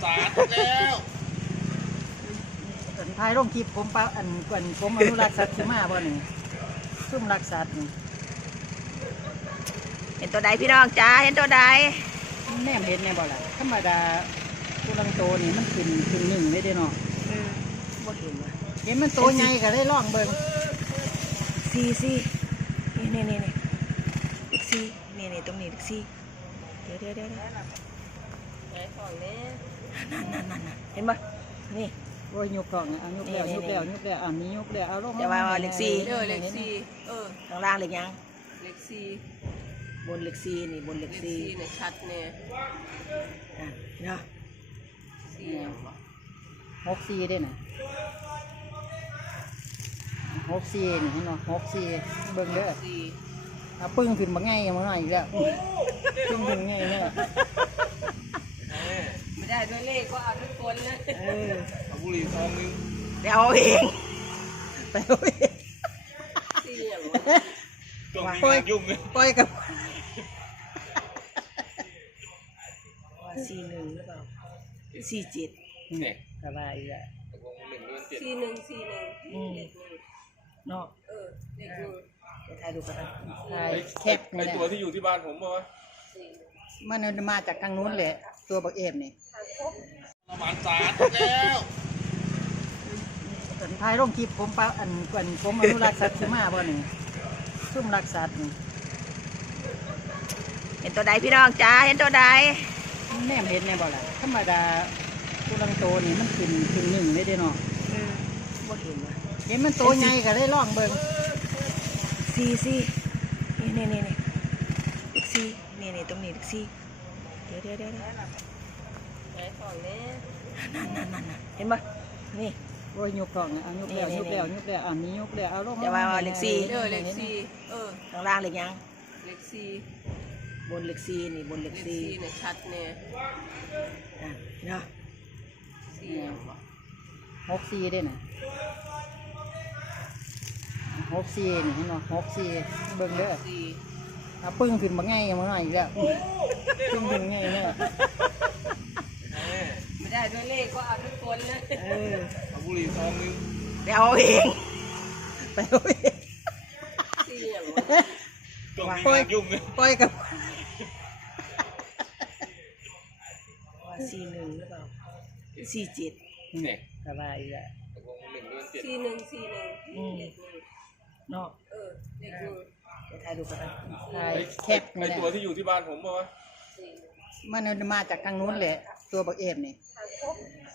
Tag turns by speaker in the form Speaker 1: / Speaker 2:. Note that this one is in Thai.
Speaker 1: ศาสตร์แล้ว
Speaker 2: ถ่ายลงคลิปผมปะอันกวนผมอนุรักษ์สัตว์ขึ้นมาบ่นี่ซุ่มรักสัตว์นี่
Speaker 3: เห็นตัวใดพี่น้องจ้าเห็นตัวใด
Speaker 2: แนมเห็นแน่บ่ล่ะธรรมดาตัวลังโตนี่มันขึ้นหนึ่งเลยเด้เนาะ
Speaker 3: บ่เห็นว่ะ
Speaker 2: เห็นมันโตใหญ่ก็ได้ลองเบิ่ง
Speaker 3: สี่นี่เลขสี่นี่ตรงนี้เลขสี่เดี๋ยว
Speaker 1: ไหนของนี้
Speaker 3: นั่นเห็นปะนี่
Speaker 2: โอ้ยยกกล่องเอายกแล้วอันนี้ยกแล้วเอาลง
Speaker 3: จะว่าเลขสี่
Speaker 1: เลขสี่
Speaker 3: ข้างล่างเลขยัง
Speaker 1: เลขสี่
Speaker 3: บนเลขสี่นี่บนเลขสี่
Speaker 1: เนี่ยชัดเนี่ย
Speaker 3: เนาะ
Speaker 1: สี่
Speaker 2: 64ได้น่ะ64นี่เห็นบ่64เบิ่งเด้อเอาปึ้งขึ้นบ่ง่ายมาหน่อยอีกแล้วปึ้งขึ้นง่ายแน่
Speaker 1: ไม่ได้ด้วยเลขก็เอาทุกคนเลย
Speaker 2: เอา
Speaker 1: บุหรี่ซองนึง
Speaker 3: ไปเอาเอง
Speaker 1: สี่อย่าง
Speaker 2: ต้องมีงานยุ่งเลยปล่อยกับ
Speaker 3: 41หรือเปล่า47
Speaker 2: เนี่ยสบายอีกแล้ว
Speaker 1: 41
Speaker 3: เนาะ
Speaker 1: เลขหนึ่ง
Speaker 3: จะถ่ายดูกัน
Speaker 2: ถ่ายแคปนี่แหละ
Speaker 1: ตัวที่อยู่ที่บ้านผมวะ
Speaker 2: มันมาจากทางนู้นแหละตัวบักเอฟนี่
Speaker 1: ประมาณศาสตร์แล้ว
Speaker 2: ถ่ายลงคลิปผมปะอันกวนผมอนุรักษ์สัตว์ขึ้นมาบ่นี่ซุ่มรักสัตว์นี่
Speaker 3: เห็นตัวใดพี่น้องจ้าเห็นตัวใด
Speaker 2: แนมเห็นแน่บ่ล่ะธรรมดาตัวลังโตนี่มันขึ้นหนึ่งเลยเด้เนาะ
Speaker 3: บ่เห็นว่ะ
Speaker 2: เห็นมันโตใหญ่ก็ได้ลองเบิ่ง
Speaker 3: สี่นี่เลขสี่นี่ตรงนี้เลขสี่เดี๋ยว
Speaker 1: ไหนของนี้
Speaker 3: นั่นเห็นปะนี่
Speaker 2: โอ้ยยกกล่องเอายกแล้วอันนี้ยกแล้วเอาลง
Speaker 3: จะว่าเลขสี่
Speaker 1: เลขสี่
Speaker 3: ข้างล่างเลขยัง
Speaker 1: เลขสี่
Speaker 3: บนเลขสี่นี่บนเลขสี่
Speaker 1: เนี่ยชัดเนี่ย
Speaker 3: เนาะ
Speaker 2: 64ได้น่ะ64นี่เห็นบ่64เบิ่งเด้อเอาปึ้งขึ้นบ่ง่ายมาหน่อยอีกแล้วปึ้งขึ้นง่ายแน่
Speaker 1: ไม่ได้ด้วยเลขก็เอาทุกคนเลยเอาบุหรี่ซองนึง
Speaker 3: ไปเอาเอง
Speaker 1: สี่อย่าง
Speaker 2: ต้องมีงานยุ่งเลยปล่อยกับ
Speaker 3: 41หรือเปล่า47
Speaker 2: เนี่ยสบายอีกแล้ว
Speaker 1: 41
Speaker 3: เนาะ
Speaker 1: เลขหนึ่ง
Speaker 3: จะถ่ายดูกัน
Speaker 2: ถ่ายแคปนี่แหละ
Speaker 1: ตัวที่อยู่ที่บ้านผมวะ
Speaker 2: มันมาจากทางนู้นแหละตัวบักเอฟนี่